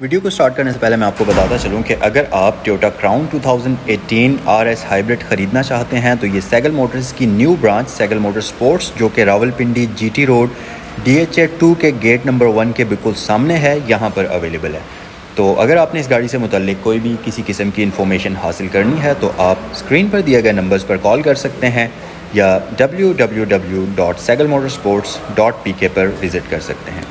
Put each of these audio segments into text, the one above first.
Video को start करने से पहले मैं आपको बताता चलूं कि अगर आप टोयोटा क्राउन 2018 RS हाइब्रिड ख़रीदना चाहते हैं तो ये सैगल मोटर्स की new branch Saigal motor sports जो कि रावलपिंडी GT रोड DHA 2 के गेट नंबर 1 के बिल्कुल सामने है, यहाँ पर अवेलेबल है। तो अगर आपने इस गाड़ी से मुतल्लिक कोई भी किसी किस्म की इन्फॉर्मेशन हासिल करनी है तो आप स्क्रीन पर दिए गए नंबर्स पर कॉल कर सकते हैं या www.sagalmotorsports.pk पर विज़िट कर सकते हैं।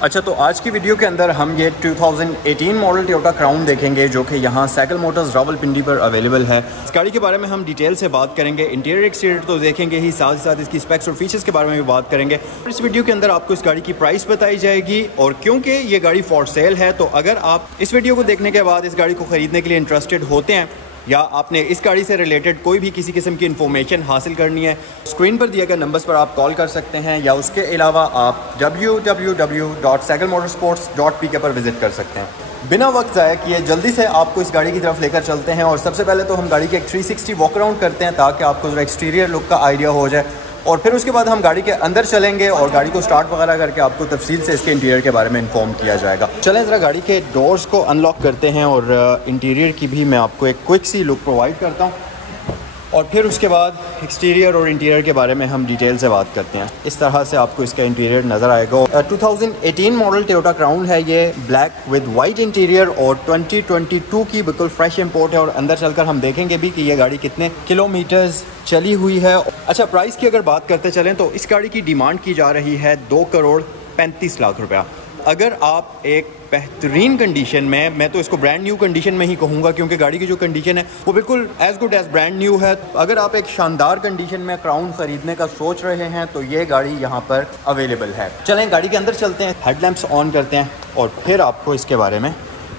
अच्छा, तो आज की वीडियो के अंदर हम ये 2018 मॉडल टोयोटा क्राउन देखेंगे जो कि यहाँ सैगल मोटर्स रावलपिंडी पर अवेलेबल है। इस गाड़ी के बारे में हम डिटेल से बात करेंगे, इंटीरियर एक्सटीरियर तो देखेंगे ही, साथ ही साथ इसकी स्पेक्स और फीचर्स के बारे में भी बात करेंगे। इस वीडियो के अंदर आपको इस गाड़ी की प्राइस बताई जाएगी और क्योंकि ये गाड़ी फॉर सेल है तो अगर आप इस वीडियो को देखने के बाद इस गाड़ी को ख़रीदने के लिए इंटरेस्टेड होते हैं या आपने इस गाड़ी से रिलेटेड कोई भी किसी किस्म की इन्फॉर्मेशन हासिल करनी है, स्क्रीन पर दिए गए नंबर्स पर आप कॉल कर सकते हैं या उसके अलावा आप www.sagalmotorsports.pk पर विज़िट कर सकते हैं। बिना वक्त ज़ाया किए जल्दी से आपको इस गाड़ी की तरफ लेकर चलते हैं और सबसे पहले तो हम गाड़ी के एक 360 वॉक अराउंड करते हैं ताकि आपको ज़रा एक्सटीरियर लुक का आइडिया हो जाए और फिर उसके बाद हम गाड़ी के अंदर चलेंगे और गाड़ी को स्टार्ट वगैरह करके आपको तफसील से इसके इंटीरियर के बारे में इन्फॉर्म किया जाएगा। चलें ज़रा गाड़ी के डोर्स को अनलॉक करते हैं और इंटीरियर की भी मैं आपको एक क्विक सी लुक प्रोवाइड करता हूँ और फिर उसके बाद एक्सटीरियर और इंटीरियर के बारे में हम डिटेल से बात करते हैं। इस तरह से आपको इसका इंटीरियर नज़र आएगा। 2018 मॉडल टोयोटा क्राउन है, ये ब्लैक विद वाइट इंटीरियर और 2022 की बिल्कुल फ्रेश इंपोर्ट है और अंदर चलकर हम देखेंगे भी कि ये गाड़ी कितने किलोमीटर्स चली हुई है। अच्छा, प्राइस की अगर बात करते चलें तो इस गाड़ी की डिमांड की जा रही है 2,35,00,000 रुपया। अगर आप एक बेहतरीन कंडीशन में, मैं तो इसको ब्रांड न्यू कंडीशन में ही कहूँगा क्योंकि गाड़ी की जो कंडीशन है वो बिल्कुल as good as brand new है। अगर आप एक शानदार कंडीशन में क्राउन ख़रीदने का सोच रहे हैं तो ये गाड़ी यहाँ पर अवेलेबल है। चलें गाड़ी के अंदर चलते हैं, हेडलैम्प्स ऑन करते हैं और फिर आपको इसके बारे में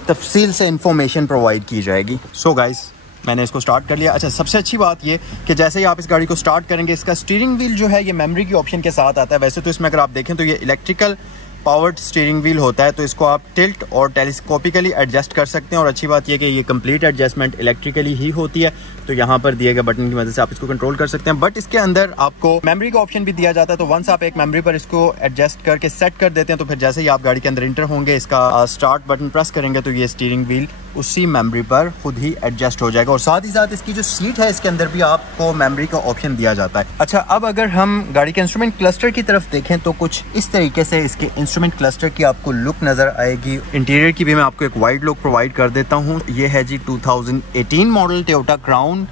तफसील से इंफॉर्मेशन प्रोवाइड की जाएगी। सो गाइस, मैंने इसको स्टार्ट कर लिया। अच्छा, सबसे अच्छी बात ये कि जैसे ही आप इस गाड़ी को स्टार्ट करेंगे इसका स्टीयरिंग व्हील जो है ये मेमोरी की ऑप्शन के साथ आता है। वैसे तो इसमें अगर आप देखें तो ये इलेक्ट्रिकल पावर्ड स्टीयरिंग व्हील होता है तो इसको आप टिल्ट और टेलीस्कोपिकली एडजस्ट कर सकते हैं और अच्छी बात यह कि ये कंप्लीट एडजस्टमेंट इलेक्ट्रिकली ही होती है तो यहाँ पर दिए गए बटन की मदद से आप इसको कंट्रोल कर सकते हैं। बट इसके अंदर आपको मेमोरी का ऑप्शन भी दिया जाता है तो वंस आप एक मेमोरी पर इसको एडजस्ट करके सेट कर देते हैं तो फिर जैसे ही आप गाड़ी के अंदर इंटर होंगे इसका स्टार्ट बटन प्रेस करेंगे तो ये स्टीयरिंग व्हील उसी मेमोरी पर खुद ही एडजस्ट हो जाएगा और साथ ही साथ इसकी जो सीट है इसके अंदर भी आपको मेमोरी का ऑप्शन दिया जाता है। अच्छा, अब अगर हम गाड़ी के इंस्ट्रूमेंट क्लस्टर की तरफ देखें तो कुछ इस तरीके से इसके इंस्ट्रूमेंट क्लस्टर की आपको लुक नजर आएगी। इंटीरियर की भी मैं आपको एक वाइड लुक प्रोवाइड कर देता हूँ। ये है जी 2018 model Toyota crown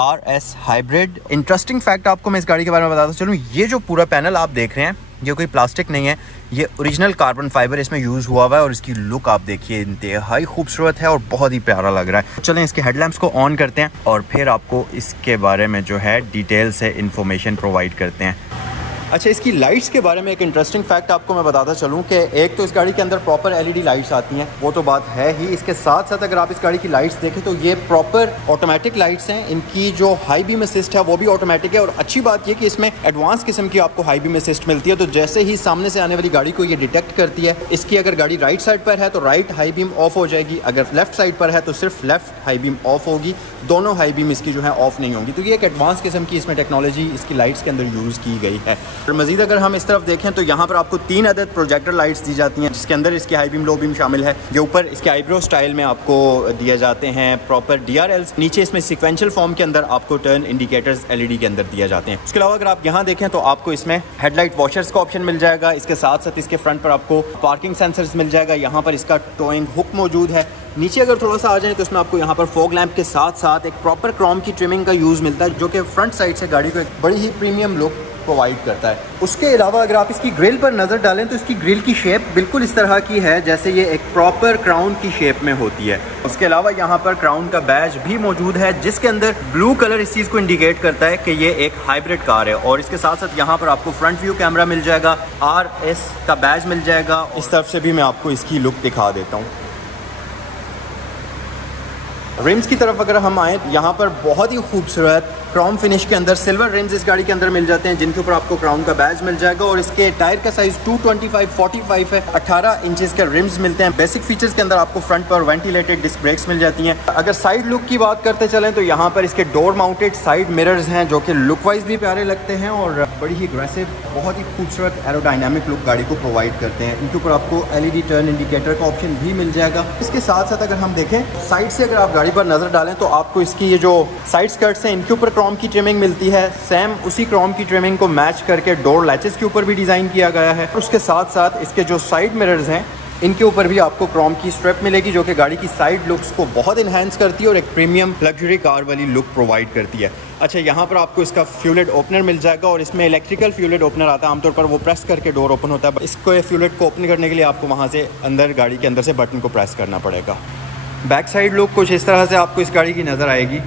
RS hybrid. Interesting fact आपको मैं इस गाड़ी के बारे में बताता चलूँ, ये जो पूरा पैनल आप देख रहे हैं ये कोई प्लास्टिक नहीं है, ये ओरिजिनल कार्बन फाइबर इसमें यूज़ हुआ हुआ है और इसकी लुक आप देखिए इंतहाई खूबसूरत है और बहुत ही प्यारा लग रहा है। चलें इसके हेडलैम्प्स को ऑन करते हैं और फिर आपको इसके बारे में जो है डिटेल से इंफॉर्मेशन प्रोवाइड करते हैं। अच्छा, इसकी लाइट्स के बारे में एक इंटरेस्टिंग फैक्ट आपको मैं बताता चलूं कि एक तो इस गाड़ी के अंदर प्रॉपर LED लाइट्स आती हैं, वो तो बात है ही। इसके साथ साथ अगर आप इस गाड़ी की लाइट्स देखें तो ये प्रॉपर ऑटोमेटिक लाइट्स हैं। इनकी जो हाई बीम असिस्ट है वो भी ऑटोमेटिक है और अच्छी बात ये कि इसमें एडवांस किस्म की आपको हाई बीम असिस्ट मिलती है। तो जैसे ही सामने से आने वाली गाड़ी को ये डिटेक्ट करती है, इसकी अगर गाड़ी राइट साइड पर है तो राइट हाई बीम ऑफ हो जाएगी, अगर लेफ्ट साइड पर है तो सिर्फ लेफ्ट हाई बीम ऑफ होगी, दोनों हाई बीम इसकी जो है ऑफ नहीं होंगी। तो ये एक एडवांस किस्म की इसमें टेक्नोलॉजी इसकी लाइट्स के अंदर यूज़ की गई है। और मजीद अगर हम इस तरफ देखें तो यहाँ पर आपको 3 अदद प्रोजेक्टर लाइट्स दी जाती हैं जिसके अंदर इसकी हाई बीम लो बीम शामिल है। ये ऊपर इसके आईब्रो स्टाइल में आपको दिए जाते हैं प्रॉपर DRLs, नीचे इसमें सिक्वेंशियल फॉर्म के अंदर आपको टर्न इंडिकेटर्स LED के अंदर दिए जाते हैं। उसके अलावा अगर आप यहाँ देखें तो आपको इसमें हेडलाइट वॉशर्स का ऑप्शन मिल जाएगा। इसके साथ साथ इसके फ्रंट पर आपको पार्किंग सेंसर्स मिल जाएगा। यहाँ पर इसका टोइंग हुक मौजूद है। नीचे अगर थोड़ा सा आ जाए तो इसमें आपको यहाँ पर फॉग लैंप के साथ साथ एक प्रॉपर क्रोम की ट्रिमिंग का यूज़ मिलता है जो कि फ्रंट साइड से गाड़ी को एक बड़ी ही प्रीमियम लुक प्रोवाइड करता है। उसके अलावा अगर आप इसकी ग्रिल पर नज़र डालें तो इसकी ग्रिल की शेप बिल्कुल इस तरह की है जैसे ये एक प्रॉपर क्राउन की शेप में होती है। उसके अलावा यहाँ पर क्राउन का बैज भी मौजूद है जिसके अंदर ब्लू कलर इस चीज़ को इंडिकेट करता है कि ये एक हाइब्रिड कार है और इसके साथ साथ यहाँ पर आपको फ्रंट व्यू कैमरा मिल जाएगा, RS का बैज मिल जाएगा। इस तरफ से भी मैं आपको इसकी लुक दिखा देता हूँ। रिम्स की तरफ अगर हम आए, यहाँ पर बहुत ही खूबसूरत क्राउन फिनिश के अंदर सिल्वर रिम्स इस गाड़ी के अंदर मिल जाते हैं, जिनके ऊपर आपको क्राउन का बैज मिल जाएगा। और इसके टायर का साइज 225/45 है। 18 इंचेस के रिम्स मिलते हैं। बेसिक फीचर्स के अंदर आपको फ्रंट पर वेंटिलेटेड डिस्क ब्रेक्स मिल जाती हैं। अगर साइड लुक की बात करते चलें तो यहाँ पर इसके डोर माउंटेड साइड मिरर्स हैं, जो कि लुक वाइज भी प्यारे लगते हैं और बड़ी ही अग्रेसिव, बहुत ही खूबसूरत एरोडायनामिक लुक गाड़ी को प्रोवाइड करते हैं। इनके ऊपर आपको LED टर्न इंडिकेटर का ऑप्शन भी मिल जाएगा। इसके साथ साथ अगर हम देखें साइड से, अगर आप गाड़ी पर नजर डालें तो आपको इसकी ये जो साइड स्कर्ट्स हैं इनके ऊपर क्रोम की ट्रिमिंग मिलती है। सेम उसी क्रोम की ट्रिमिंग को मैच करके डोर लैचेस के ऊपर भी डिजाइन किया गया है। उसके साथ साथ इसके जो साइड मिरर्स हैं इनके ऊपर भी आपको क्रोम की स्ट्रिप मिलेगी, जो कि गाड़ी की साइड लुक्स को बहुत इन्हेंस करती है और एक प्रीमियम लग्जरी कार वाली लुक प्रोवाइड करती है। अच्छा, यहाँ पर आपको इसका फ्यूलेट ओपनर मिल जाएगा और इसमें इलेक्ट्रिकल फ्यूलेट ओपनर आता है। आमतौर पर वो प्रेस करके डोर ओपन होता है। इसको फ्यूलेट को ओपन करने के लिए आपको वहाँ से अंदर, गाड़ी के अंदर से बटन को प्रेस करना पड़ेगा। बैक साइड लुक कुछ इस तरह से आपको इस गाड़ी की नज़र आएगी।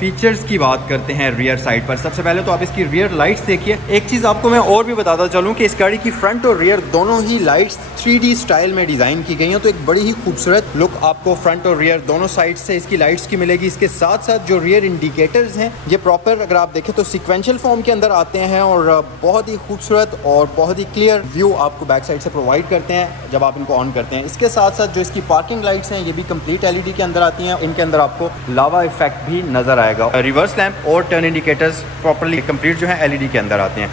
फीचर्स की बात करते हैं रियर साइड पर। सबसे पहले तो आप इसकी रियर लाइट्स देखिए। एक चीज़ आपको मैं और भी बताता चलूँ कि इस गाड़ी की फ्रंट और रियर दोनों ही लाइट्स 3D स्टाइल में डिज़ाइन की गई हैं, तो एक बड़ी ही खूबसूरत लुक आपको फ्रंट और रियर दोनों साइड से इसकी लाइट्स की मिलेगी। इसके साथ साथ जो रियर इंडिकेटर्स हैं ये प्रॉपर, अगर आप देखें तो सिक्वेंशियल फॉर्म के अंदर आते हैं और बहुत ही खूबसूरत और बहुत ही क्लियर व्यू आपको बैक साइड से प्रोवाइड करते हैं जब आप इनको ऑन करते हैं। इसके साथ साथ जो इसकी पार्किंग लाइट्स हैं ये भी कंप्लीट LED के अंदर आती हैं। इनके अंदर आपको लावा इफेक्ट भी नजर आएगा। रिवर्स लैंप और टर्न इंडिकेटर्स प्रॉपर्ली कंप्लीट जो है LED के अंदर आते हैं।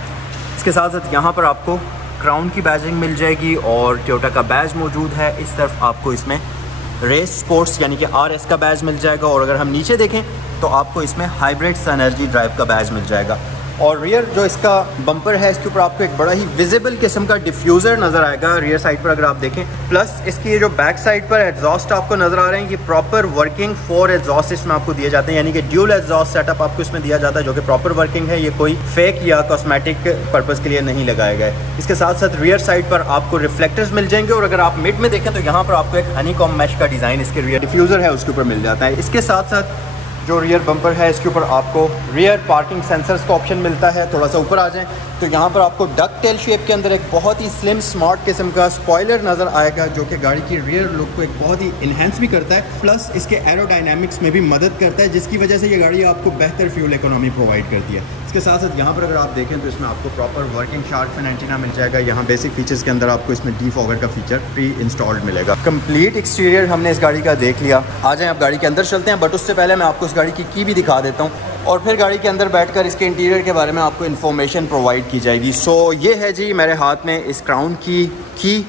इसके साथ साथ यहाँ पर आपको क्राउन की बैजिंग मिल जाएगी और टोयोटा का बैज मौजूद है। इस तरफ आपको इसमें रेस स्पोर्ट्स यानी कि RS का बैज मिल जाएगा और अगर हम नीचे देखें तो आपको इसमें हाइब्रिड एनर्जी ड्राइव का बैज मिल जाएगा। और रियर जो इसका बम्पर है इसके ऊपर आपको एक बड़ा ही विजिबल किस्म का डिफ्यूज़र नज़र आएगा रियर साइड पर, अगर आप देखें। प्लस इसकी ये जो बैक साइड पर एग्जॉस्ट आपको नज़र आ रहे हैं, ये प्रॉपर वर्किंग 4 एग्जॉस्ट इसमें आपको दिए जाते हैं, यानी कि ड्यूल एग्जॉस्ट सेटअप आपको इसमें दिया जाता है, जो कि प्रॉपर वर्किंग है। ये कोई फेक या कॉस्मेटिक पर्पज़ के लिए नहीं लगाया गया है। इसके साथ साथ रियर साइड पर आपको रिफ्लेक्टर्स मिल जाएंगे और अगर आप मिड में देखें तो यहाँ पर आपको एक हनीकॉम्ब मैश का डिज़ाइन इसके रियर डिफ्यूज़र है उसके ऊपर मिल जाता है। इसके साथ साथ जो रियर बम्पर है इसके ऊपर आपको रियर पार्किंग सेंसर्स का ऑप्शन मिलता है। थोड़ा सा ऊपर आ जाएं तो यहाँ पर आपको डक टेल शेप के अंदर एक बहुत ही स्लिम स्मार्ट किस्म का स्पॉइलर नज़र आएगा, जो कि गाड़ी की रियर लुक को एक बहुत ही इन्हेंस भी करता है, प्लस इसके एरोडायनामिक्स में भी मदद करता है, जिसकी वजह से ये गाड़ी आपको बेहतर फ्यूल इकोनॉमी प्रोवाइड करती है। इसके साथ साथ यहाँ पर अगर आप देखें तो इसमें आपको proper working shark fin antenna मिल जाएगा। यहाँ बेसिक फीचर्स के अंदर आपको इसमें डीफॉगर का फीचर प्री इंस्टॉल्ड मिलेगा। कंप्लीट एक्सटीरियर हमने इस गाड़ी का देख लिया। आ जाएं आप गाड़ी के अंदर चलते हैं, बट उससे पहले मैं आपको इस गाड़ी की भी दिखा देता हूँ और फिर गाड़ी के अंदर बैठकर इसके इंटीरियर के बारे में आपको इन्फॉर्मेशन प्रोवाइड की जाएगी। सो ये है जी मेरे हाथ में इस क्राउन की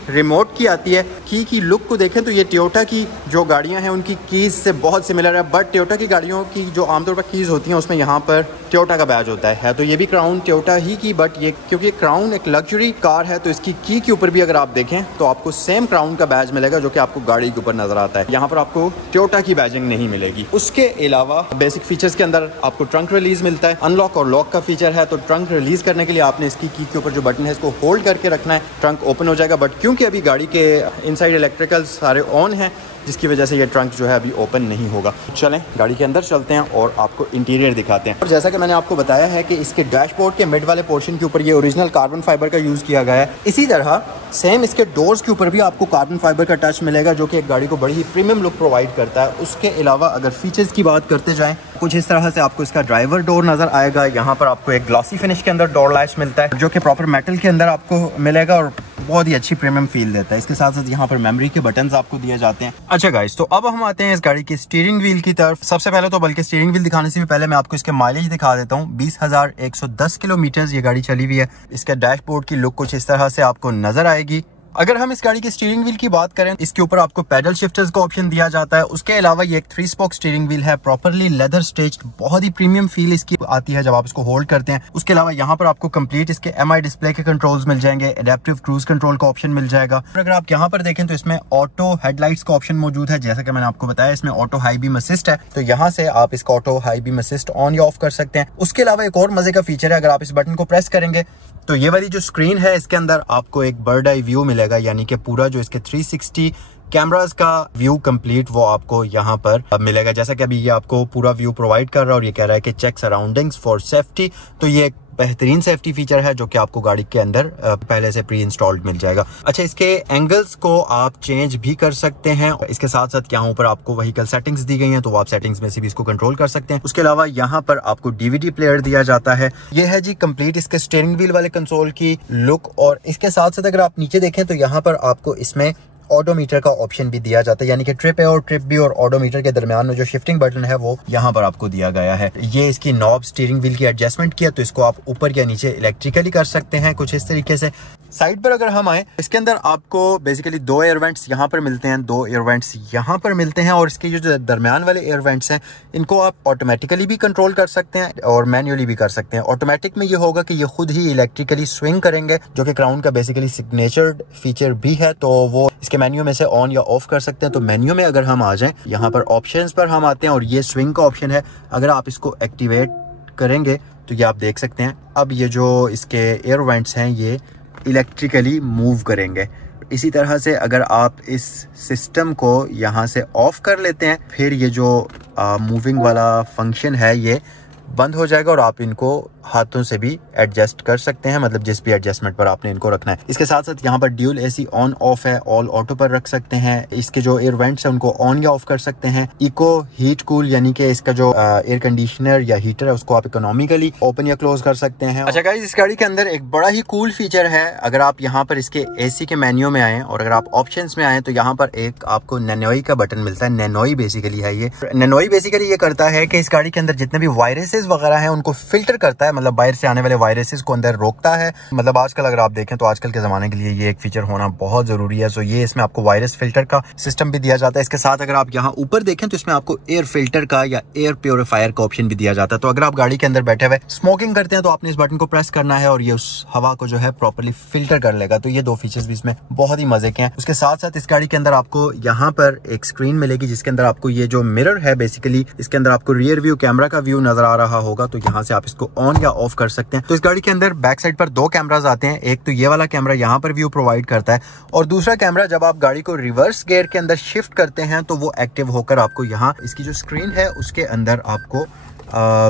रिमोट की आती है। की लुक को देखें तो ये टोयोटा की जो गाड़ियां हैं उनकी कीज से बहुत सिमिलर है, बट टोयोटा की गाड़ियों की जो आमतौर पर कीज होती हैं उसमें यहाँ पर टोयोटा का बैज होता है। तो ये भी क्राउन टोयोटा ही की, बट ये क्योंकि क्राउन एक लग्जरी कार है तो इसकी की के ऊपर भी अगर आप देखें तो आपको सेम क्राउन का बैज मिलेगा, जो कि आपको गाड़ी के ऊपर नजर आता है। यहाँ पर आपको टोयोटा की बैजिंग नहीं मिलेगी। उसके अलावा बेसिक फीचर्स के अंदर आपको ट्रंक रिलीज मिलता है, अनलॉक और लॉक का फीचर है। तो ट्रंक रिलीज करने के लिए आपने इसकी की के ऊपर जो बटन है इसको होल्ड करके रखना है, ट्रंक ओपन हो जाएगा। बट क्योंकि अभी गाड़ी के इनसाइड इलेक्ट्रिकल्स सारे ऑन हैं, जिसकी वजह से ये ट्रंक जो है अभी ओपन नहीं होगा। चलें गाड़ी के अंदर चलते हैं और आपको इंटीरियर दिखाते हैं। और जैसा कि मैंने आपको बताया है कि इसके डैशबोर्ड के मिड वाले पोर्शन के ऊपर ये ओरिजिनल कार्बन फाइबर का यूज़ किया गया है। इसी तरह सेम इसके डोर्स के ऊपर भी आपको कार्बन फाइबर का टच मिलेगा, जो कि एक गाड़ी को बड़ी ही प्रीमियम लुक प्रोवाइड करता है। उसके अलावा अगर फीचर्स की बात करते जाएँ, कुछ इस तरह से आपको इसका ड्राइवर डोर नज़र आएगा। यहाँ पर आपको एक ग्लॉसी फिनिश के अंदर डोर लैच मिलता है, जो कि प्रॉपर मेटल के अंदर आपको मिलेगा और बहुत ही अच्छी प्रीमियम फील देता है। इसके साथ साथ यहाँ पर मेमोरी के बटन्स आपको दिए जाते हैं। अच्छा गाइस, तो अब हम आते हैं इस गाड़ी की स्टीयरिंग व्हील की तरफ। सबसे पहले तो बल्कि स्टीयरिंग व्हील दिखाने से भी पहले मैं आपको इसके माइलेज दिखा देता हूँ। 20,110 किलोमीटर ये गाड़ी चली हुई है। इसके डैशबोर्ड की लुक कुछ इस तरह से आपको नजर आएगी। अगर हम इस गाड़ी की स्टीयरिंग व्हील की बात करें, इसके ऊपर आपको पैडल शिफ्टर्स का ऑप्शन दिया जाता है। उसके अलावा ये एक 3 स्पोक स्टीयरिंग व्हील है, प्रॉपर्ली लेदर स्टेज्ड, बहुत ही प्रीमियम फील इसकी आती है जब आप इसको होल्ड करते हैं। उसके अलावा यहाँ पर आपको कंप्लीट इसके MI डिस्प्ले के कंट्रोल्स मिल जाएंगे, एडेप्टिव क्रूज कंट्रोल का ऑप्शन मिल जाएगा। और अगर आप यहाँ पर देखें तो इसमें ऑटो हेडलाइट्स का ऑप्शन मौजूद है। जैसा कि मैंने आपको बताया इसमें ऑटो हाई बीम असिस्ट है, तो यहाँ से आप इसका auto high beam assist on या ऑफ कर सकते हैं। उसके अलावा एक और मजे का फीचर है, अगर आप इस बटन को प्रेस करेंगे तो ये वाली जो स्क्रीन है इसके अंदर आपको एक बर्ड आई व्यू मिलेगा, यानी कि पूरा जो इसके 360 कैमरास का व्यू कंप्लीट वो आपको यहाँ पर मिलेगा। जैसा कि अभी ये आपको पूरा व्यू प्रोवाइड कर रहा है और ये कह रहा है कि चेक सराउंडिंग्स फॉर सेफ्टी, तो ये एक बेहतरीन सेफ्टी फीचर है जो कि आपको गाड़ी के अंदर पहले से प्री इंस्टॉल्ड मिल जाएगा। अच्छा, इसके एंगल्स को आप चेंज भी कर सकते हैं। इसके साथ साथ यहाँ ऊपर आपको व्हीकल सेटिंग्स दी गई हैं, तो वो आप सेटिंग्स में से भी इसको कंट्रोल कर सकते हैं। उसके अलावा यहाँ पर आपको डीवीडी प्लेयर दिया जाता है। ये है जी कंप्लीट इसके स्टीयरिंग व्हील वाले कंसोल की लुक। और इसके साथ साथ अगर आप नीचे देखें तो यहाँ पर आपको इसमें ऑडोमीटर का ऑप्शन भी दिया जाता है, यानी कि ट्रिप है और ट्रिप बी और ऑडोमीटर के दरमियान में जो शिफ्टिंग बटन है वो यहाँ पर आपको दिया गया है। ये इसकी नॉब स्टीयरिंग व्हील की एडजस्टमेंट किया, तो इसको आप ऊपर या नीचे इलेक्ट्रिकली कर सकते हैं कुछ इस तरीके से। साइड पर अगर हम आए, इसके अंदर आपको बेसिकली 2 एयर वेंट्स यहाँ पर मिलते हैं, 2 एयर वेंट्स यहाँ पर मिलते हैं। और इसके जो दरमियान वाले एयर वेंट्स हैं इनको आप ऑटोमेटिकली भी कंट्रोल कर सकते हैं और मैन्युअली भी कर सकते हैं। ऑटोमेटिक में ये होगा कि ये खुद ही इलेक्ट्रिकली स्विंग करेंगे, जो कि क्राउन का बेसिकली सिग्नेचर्ड फीचर भी है, तो वो इसके मेन्यू में से ऑन या ऑफ कर सकते हैं। तो मेन्यू में अगर हम आ जाएं, यहाँ पर ऑप्शंस पर हम आते हैं और ये स्विंग का ऑप्शन है। अगर आप इसको एक्टिवेट करेंगे तो ये आप देख सकते हैं अब ये जो इसके एयर वेंट्स हैं ये इलेक्ट्रिकली मूव करेंगे। इसी तरह से अगर आप इस सिस्टम को यहाँ से ऑफ कर लेते हैं, फिर ये जो मूविंग वाला फंक्शन है ये बंद हो जाएगा और आप इनको हाथों से भी एडजस्ट कर सकते हैं, मतलब जिस भी एडजस्टमेंट पर आपने इनको रखना है। इसके साथ साथ यहाँ पर ड्यूल एसी ऑन ऑफ है, ऑल ऑटो पर रख सकते हैं। इसके जो एयर वेंट्स है उनको ऑन या ऑफ कर सकते हैं। इको हीट कूल, यानी कि इसका जो एयर कंडीशनर या हीटर है उसको आप इकोनॉमिकली ओपन या क्लोज कर सकते हैं। अच्छा गाइस, इस गाड़ी के अंदर एक बड़ा ही कूल फीचर है। अगर आप यहाँ पर इसके एसी के मेन्यू में आए और अगर आप ऑप्शंस में आए तो यहाँ पर एक आपको नैनोई का बटन मिलता है। नैनोई बेसिकली है ये। नैनोई बेसिकली ये करता है कि इस गाड़ी के अंदर जितने भी वायरसेस वगैरह हैं उनको फिल्टर करता है, मतलब बाहर से आने वाले वायरसेस को अंदर रोकता है। मतलब आजकल अगर आप देखें तो आजकल के जमाने के लिए ये एक फीचर होना बहुत जरूरी है। सो ये इसमें आपको वायरस फिल्टर का सिस्टम भी दिया जाता है। इसके साथ अगर आप यहाँ ऊपर देखें तो इसमें आपको एयर फिल्टर का या एयर प्योरीफायर का ऑप्शन भी दिया जाता है। तो अगर आप गाड़ी के अंदर बैठे हुए स्मोकिंग करते हैं तो आपने इस बटन को प्रेस करना है और ये उस हवा को जो है प्रॉपर्ली फिल्टर कर लेगा। तो ये 2 फीचर्स भी इसमें बहुत ही मजे के हैं। उसके साथ साथ इस गाड़ी के अंदर आपको यहाँ पर एक स्क्रीन मिलेगी जिसके अंदर आपको ये जो मिरर है बेसिकली इसके अंदर आपको रियर व्यू कैमरा का व्यू नजर आ रहा होगा। तो यहाँ से आप इसको ऑन या ऑफ कर सकते हैं। तो इस गाड़ी के अंदर बैक साइड पर 2 कैमरास आते हैं। एक तो ये वाला कैमरा यहाँ पर व्यू प्रोवाइड करता है और दूसरा कैमरा जब आप गाड़ी को रिवर्स गियर के अंदर शिफ्ट करते हैं तो वो एक्टिव होकर आपको यहाँ इसकी जो स्क्रीन है उसके अंदर आपको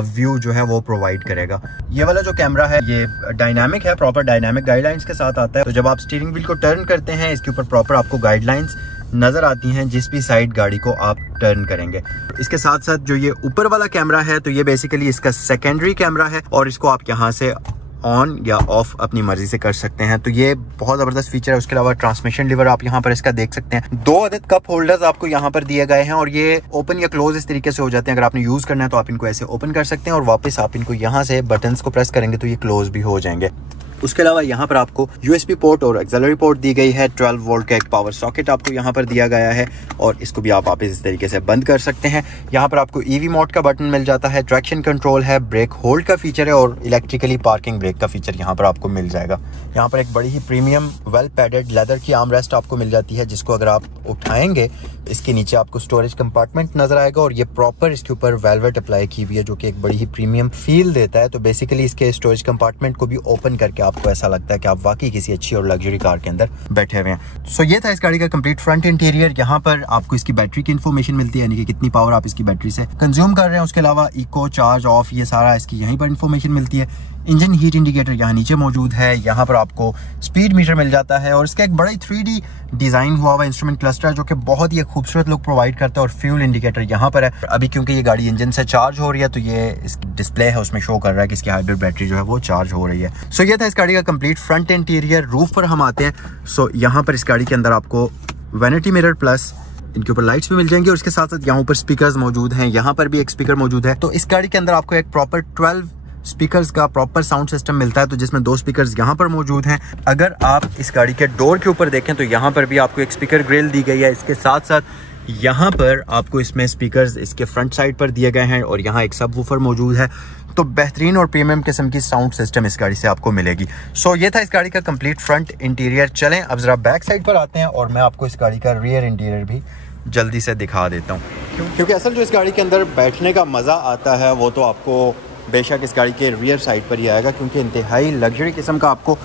व्यू जो है वो प्रोवाइड करेगा। ये वाला जो कैमरा है ये डायनामिक है, प्रॉपर डायनामिक गाइडलाइंस के साथ आता है। तो जब आप स्टीयरिंग व्हील को टर्न करते हैं इसके ऊपर प्रॉपर आपको गाइडलाइंस नजर आती हैं जिस भी साइड गाड़ी को आप टर्न करेंगे। इसके साथ साथ जो ये ऊपर वाला कैमरा है तो ये बेसिकली इसका सेकेंडरी कैमरा है और इसको आप यहाँ से ऑन या ऑफ अपनी मर्जी से कर सकते हैं। तो ये बहुत जबरदस्त फीचर है। उसके अलावा ट्रांसमिशन लीवर आप यहाँ पर इसका देख सकते हैं। 2 अदद कप होल्डर्स आपको यहाँ पर दिए गए हैं और ये ओपन या क्लोज इस तरीके से हो जाते हैं। अगर आपने यूज करना है तो आप इनको ऐसे ओपन कर सकते हैं और वापस आप इनको यहाँ से बटन्स को प्रेस करेंगे तो ये क्लोज भी हो जाएंगे। उसके अलावा यहाँ पर आपको USB पोर्ट और एक्सिलरी पोर्ट दी गई है। 12 वोल्ट का एक पावर सॉकेट आपको यहाँ पर दिया गया है और इसको भी आप वापस इस तरीके से बंद कर सकते हैं। यहाँ पर आपको EV मोड का बटन मिल जाता है, ट्रैक्शन कंट्रोल है, ब्रेक होल्ड का फीचर है और इलेक्ट्रिकली पार्किंग ब्रेक का फीचर यहाँ पर आपको मिल जाएगा। यहाँ पर एक बड़ी ही प्रीमियम वेल पैडेड लेदर की आर्म रेस्ट आपको मिल जाती है जिसको अगर आप उठाएंगे इसके नीचे आपको स्टोरेज कंपार्टमेंट नजर आएगा और ये प्रॉपर इसके ऊपर वेलवेट अप्लाई की हुई है जो कि एक बड़ी ही प्रीमियम फील देता है। तो बेसिकली इसके स्टोरेज कंपार्टमेंट को भी ओपन करके आपको ऐसा लगता है कि आप वाकई किसी अच्छी और लग्जरी कार के अंदर बैठे हुए हैं। सो ये था इस गाड़ी का कंप्लीट फ्रंट इंटीरियर। यहाँ पर आपको इसकी बैटरी की इन्फॉर्मेशन मिलती है, यानी कि कितनी पावर आप इसकी बैटरी से कंज्यूम कर रहे हैं। उसके अलावा इको, चार्ज, ऑफ, ये सारा इसकी यहीं पर इन्फॉर्मेशन मिलती है। इंजन हीट इंडिकेटर यहाँ नीचे मौजूद है। यहाँ पर आपको स्पीड मीटर मिल जाता है और इसका एक बड़ा ही 3D डिजाइन हुआ हुआ इंस्ट्रूमेंट क्लस्टर है जो कि बहुत ही खूबसूरत लुक प्रोवाइड करता है। और फ्यूल इंडिकेटर यहाँ पर है। अभी क्योंकि ये गाड़ी इंजन से चार्ज हो रही है तो ये इसकी डिस्प्ले है उसमें शो कर रहा है कि इसकी हाइब्रिड बैटरी जो है वो चार्ज हो रही है। सो ये था इस गाड़ी का कंप्लीट फ्रंट इंटीरियर। रूफ पर हम आते हैं। सो यहाँ पर इस गाड़ी के अंदर आपको वैनिटी मिरर प्लस इनके ऊपर लाइट्स भी मिल जाएंगी और इसके साथ साथ यहाँ ऊपर स्पीकर्स मौजूद हैं। यहाँ पर भी एक स्पीकर मौजूद है। तो इस गाड़ी के अंदर आपको एक प्रॉपर 12 स्पीकर्स का प्रॉपर साउंड सिस्टम मिलता है, तो जिसमें 2 स्पीकर्स यहाँ पर मौजूद हैं। अगर आप इस गाड़ी के डोर के ऊपर देखें तो यहाँ पर भी आपको एक स्पीकर ग्रिल दी गई है। इसके साथ साथ यहाँ पर आपको इसमें स्पीकर्स इसके फ्रंट साइड पर दिए गए हैं और यहाँ एक सबवूफर मौजूद है। तो बेहतरीन और प्रीमियम किस्म की साउंड सिस्टम इस गाड़ी से आपको मिलेगी। सो ये था इस गाड़ी का कंप्लीट फ्रंट इंटीरियर। चलें अब जरा बैक साइड पर आते हैं और मैं आपको इस गाड़ी का रियर इंटीरियर भी जल्दी से दिखा देता हूँ, क्योंकि असल जो इस गाड़ी के अंदर बैठने का मज़ा आता है वो तो आपको बेशक इस गाड़ी के रियर साइड पर ही आएगा, क्योंकि इंतहाई लग्जरी किस्म का आपको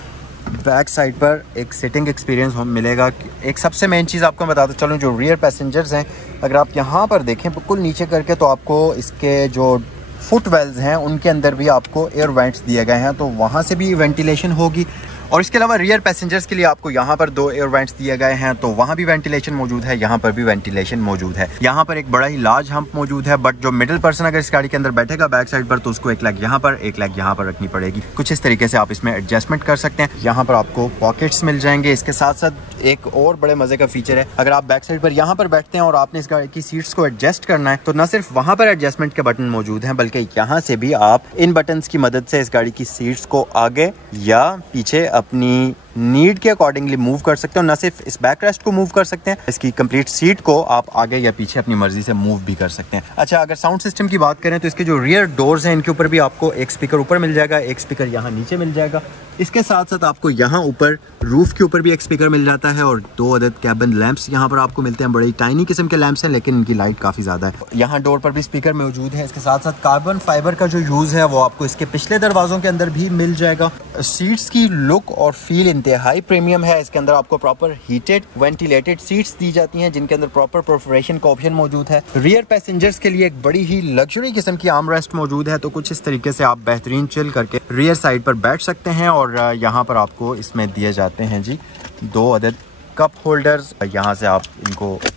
बैक साइड पर एक सिटिंग एक्सपीरियंस मिलेगा। एक सबसे मेन चीज़ आपको बताता चलूँ, जो रियर पैसेंजर्स हैं, अगर आप यहाँ पर देखें बिल्कुल नीचे करके, तो आपको इसके जो फुट वेल्स हैं उनके अंदर भी आपको एयर वेंट्स दिए गए हैं, तो वहाँ से भी वेंटिलेशन होगी। और इसके अलावा रियर पैसेंजर्स के लिए आपको यहाँ पर 2 एयर वेंट्स दिए गए हैं, तो वहाँ भी वेंटिलेशन मौजूद है, यहाँ पर भी वेंटिलेशन मौजूद है। यहाँ पर एक बड़ा ही लार्ज हम्प मौजूद है, बट जो मिडिल पर्सन अगर इस गाड़ी के अंदर बैठेगा बैक साइड पर, तो उसको एक लेग यहाँ पर, एक लेग यहाँ पर रखनी पड़ेगी। कुछ इस तरीके से आप इसमें एडजस्टमेंट कर सकते हैं। यहाँ पर आपको पॉकेट्स मिल जाएंगे। इसके साथ साथ एक और बड़े मजे का फीचर है, अगर आप बैक साइड पर यहाँ पर बैठते हैं और आपने इस गाड़ी की सीट्स को एडजस्ट करना है, तो न सिर्फ वहाँ पर एडजस्टमेंट के बटन मौजूद हैं, बल्कि यहाँ से भी आप इन बटन्स की मदद से इस गाड़ी की सीट्स को आगे या पीछे अपनी नीड के अकॉर्डिंगली मूव कर सकते हो। न सिर्फ इस बैक रेस्ट को मूव कर सकते हैं, इसकी कंप्लीट सीट को आप आगे या पीछे अपनी मर्जी से मूव भी कर सकते हैं। अच्छा, अगर साउंड सिस्टम की बात करें तो इसके जो रियर डोर्स हैं इनके ऊपर भी आपको एक स्पीकर ऊपर मिल जाएगा, एक स्पीकर यहाँ नीचे मिल जाएगा। इसके साथ साथ आपको यहाँ ऊपर रूफ के ऊपर भी एक स्पीकर मिल जाता है, और 2 अदद कैबिन लैंप्स यहाँ पर आपको मिलते हैं। बड़ी टाइनी किस्म के लैंप्स हैं, लेकिन इनकी लाइट काफ़ी ज़्यादा है। यहाँ डोर पर भी स्पीकर मौजूद है। इसके साथ साथ कार्बन फाइबर का जो यूज़ है वो आपको इसके पिछले दरवाज़ों के अंदर भी मिल जाएगा। सीट्स की लुक और फील इंतहाई प्रीमियम है। इसके अंदर आपको प्रॉपर हीटेड वेंटिलेटेड सीट्स दी जाती हैं, जिनके अंदर प्रॉपर परफोरेशन का ऑप्शन मौजूद है। रियर पैसेंजर्स के लिए एक बड़ी ही लग्जरी किस्म की आर्म रेस्ट मौजूद है, तो कुछ इस तरीके से आप बेहतरीन चिल करके रियर साइड पर बैठ सकते हैं। और यहाँ पर आपको इसमें दिए जाते हैं जी 2 अदद कप होल्डर्स, यहाँ से आप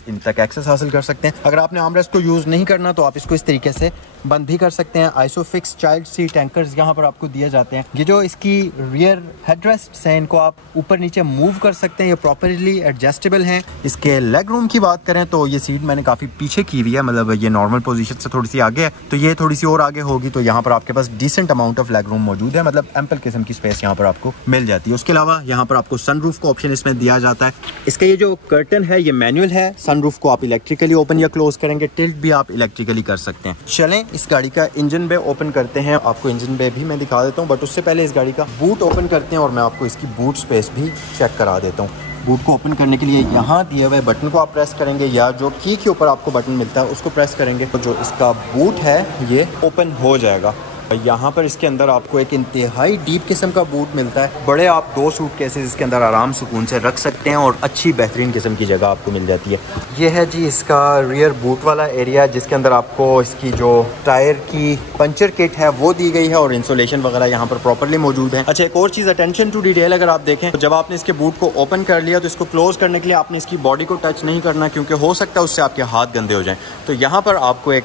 इन तक एक्सेस हासिल कर सकते हैं। अगर आपने आर्मरेस्ट को यूज़ नहीं करना तो आप इसको इस तरीके से बंद भी कर सकते हैं। आइसोफिक्स चाइल्ड सीट एंकर्स यहाँ पर आपको दिए जाते हैं। ये जो इसकी रियर हेडरेस्ट हैं, इनको आप ऊपर नीचे मूव कर सकते हैं, ये प्रॉपरली एडजस्टेबल हैं। इसके लेग रूम की बात करें तो ये सीट मैंने काफ़ी पीछे की हुई है, मतलब ये नॉर्मल पोजीशन से थोड़ी सी आगे है, तो ये थोड़ी सी और आगे होगी, तो यहाँ पर आपके पास decent amount of leg room मौजूद है, मतलब एम्पल किस्म की स्पेस यहाँ पर आपको मिल जाती है। उसके अलावा यहाँ पर आपको सनरूफ का ऑप्शन इसमें दिया जाता है। इसका ये जो कर्टन है ये मैनुअल है। सनरूफ को आप इलेक्ट्रिकली ओपन या क्लोज करेंगे, टिल्ट भी आप इलेक्ट्रिकली कर सकते हैं। चलें इस गाड़ी का इंजन बे ओपन करते हैं। आपको इंजन बे भी मैं दिखा देता हूँ, बट उससे पहले इस गाड़ी का बूट ओपन करते हैं और मैं आपको इसकी बूट स्पेस भी चेक करा देता हूँ। बूट को ओपन करने के लिए यहाँ दिए हुए बटन को आप प्रेस करेंगे, या जो की के ऊपर आपको बटन मिलता है उसको प्रेस करेंगे, तो जो इसका बूट है ये ओपन हो जाएगा। यहाँ पर इसके अंदर आपको एक इंतहाई डीप किस्म का बूट मिलता है। बड़े आप 2 सूटकेसेस इसके अंदर आराम सुकून से रख सकते हैं और अच्छी बेहतरीन किस्म की जगह आपको मिल जाती है। ये है जी इसका रियर बूट वाला एरिया, जिसके अंदर आपको इसकी जो टायर की पंचर किट है वो दी गई है और इंसुलेशन वगैरह यहाँ पर प्रॉपरली मौजूद है। अच्छा, एक और चीज़, अटेंशन टू डिटेल, अगर आप देखें तो जब आपने इसके बूट को ओपन कर लिया तो इसको क्लोज करने के लिए आपने इसकी बॉडी को टच नहीं करना, क्योंकि हो सकता है उससे आपके हाथ गंदे हो जाएं। तो यहाँ पर आपको एक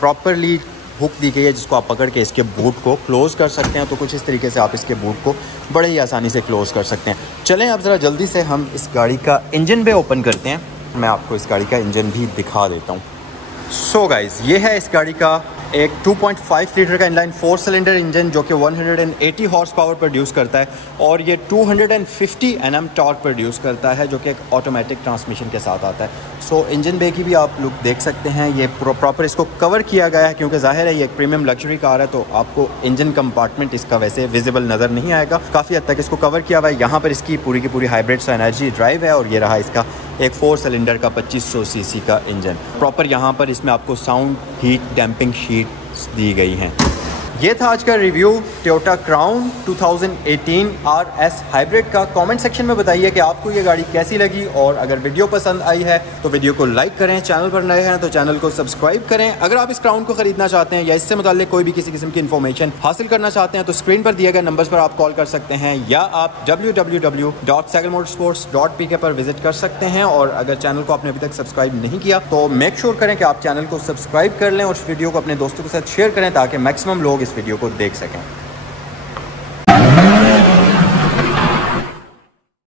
प्रॉपरली हुक दी गई है जिसको आप पकड़ के इसके बूट को क्लोज कर सकते हैं। तो कुछ इस तरीके से आप इसके बूट को बड़े ही आसानी से क्लोज कर सकते हैं। चलें अब ज़रा जल्दी से हम इस गाड़ी का इंजन बे ओपन करते हैं। मैं आपको इस गाड़ी का इंजन भी दिखा देता हूँ। सो गाइस, ये है इस गाड़ी का एक 2.5 लीटर का इनलाइन 4 सिलेंडर इंजन, जो कि 180 हॉर्स पावर प्रोड्यूस करता है, और ये 250 Nm टॉर्क प्रोड्यूस करता है, जो कि एक ऑटोमेटिक ट्रांसमिशन के साथ आता है। सो इंजन बे की भी आप लुक देख सकते हैं। ये प्रॉपर इसको कवर किया गया है, क्योंकि जाहिर है ये एक प्रीमियम लग्जरी कार है, तो आपको इंजन कंपार्टमेंट इसका वैसे विजिबल नज़र नहीं आएगा। काफ़ी हद तक इसको कवर किया हुआ है। यहाँ पर इसकी पूरी की पूरी हाइब्रिड एनर्जी ड्राइव है, और ये रहा इसका एक 4 सिलेंडर का 2500 सीसी का इंजन। प्रॉपर यहाँ पर इसमें आपको साउंड हीट डैम्पिंग शीट दी गई हैं। ये था आज का review Toyota crown 2018 RS hybrid का। कमेंट सेक्शन में बताइए कि आपको ये गाड़ी कैसी लगी, और अगर वीडियो पसंद आई है तो वीडियो को लाइक करें, चैनल पर नए हैं तो चैनल को सब्सक्राइब करें। अगर आप इस क्राउन को खरीदना चाहते हैं या इससे मुताल्लिक कोई भी किसी किस्म की इन्फॉर्मेशन हासिल करना चाहते हैं तो स्क्रीन पर दिए गए नंबर्स पर आप कॉल कर सकते हैं, या आप www.sagalmotorsports.pk पर विजिट कर सकते हैं। और अगर चैनल को आपने अभी तक सब्सक्राइब नहीं किया तो मेक श्योर करें कि आप चैनल को सब्सक्राइब कर लें और इस वीडियो को अपने दोस्तों के साथ शेयर करें, ताकि मैक्सिमम लोग इस वीडियो को देख सकें।